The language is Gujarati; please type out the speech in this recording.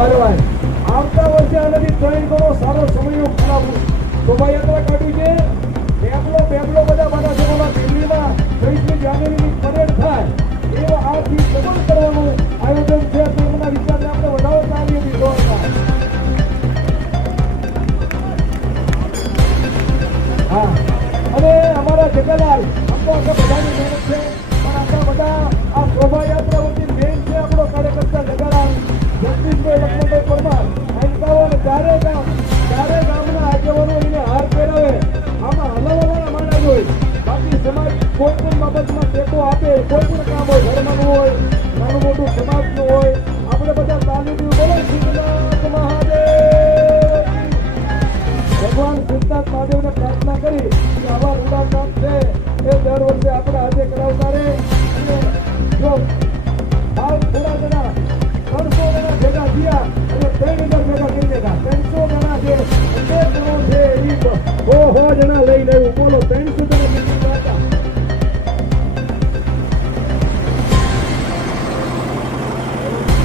હારવાય. આવતા વર્ષે આનાથી 3 ગણો સારો સમય શોભાયાત્રા કાઢી છે. બેબલો બધા મારા જવાના દિલ્હીમાં 23મી જાન્યુઆરીની પરેડ થાય એવો આથી ડબલ કરવાનું આયોજન છે. તેમના વિચારને આપણે વધારો ચાલીએ દીધો હતા. હા, અને અમારા જગલાલ આખો બધાની મહેનત છે, પણ આપણા બધા આ શોભાયાત્રા વચ્ચે મેન છે આપણો કાર્યકર્તા જગલાલ જગદીશભાઈ લક્ષ્મણભાઈ પરમાર. અને ચારે ગામના આગેવાનો એને હાર પહેરાવે. આમાં હલવાના માણસ હોય, બાકી સમાજ કોઈ પણ બાબતમાં ટેકો આપે. કોઈ પણ કામ હોય, ધર્મનું હોય, નાનું મોટું સમાજનું હોય, આપણે બધા તાલીમ બોલો સિદ્ધનાથ મહાદેવ. ભગવાન સિદ્ધનાથ મહાદેવને પ્રાર્થના કરી કે આવા રૂડા કામ છે એ દર વર્ષે આપણે આજે કરાવતા રહે. અને જો હાલ થોડા જણા 300 જણા ભેગા થયા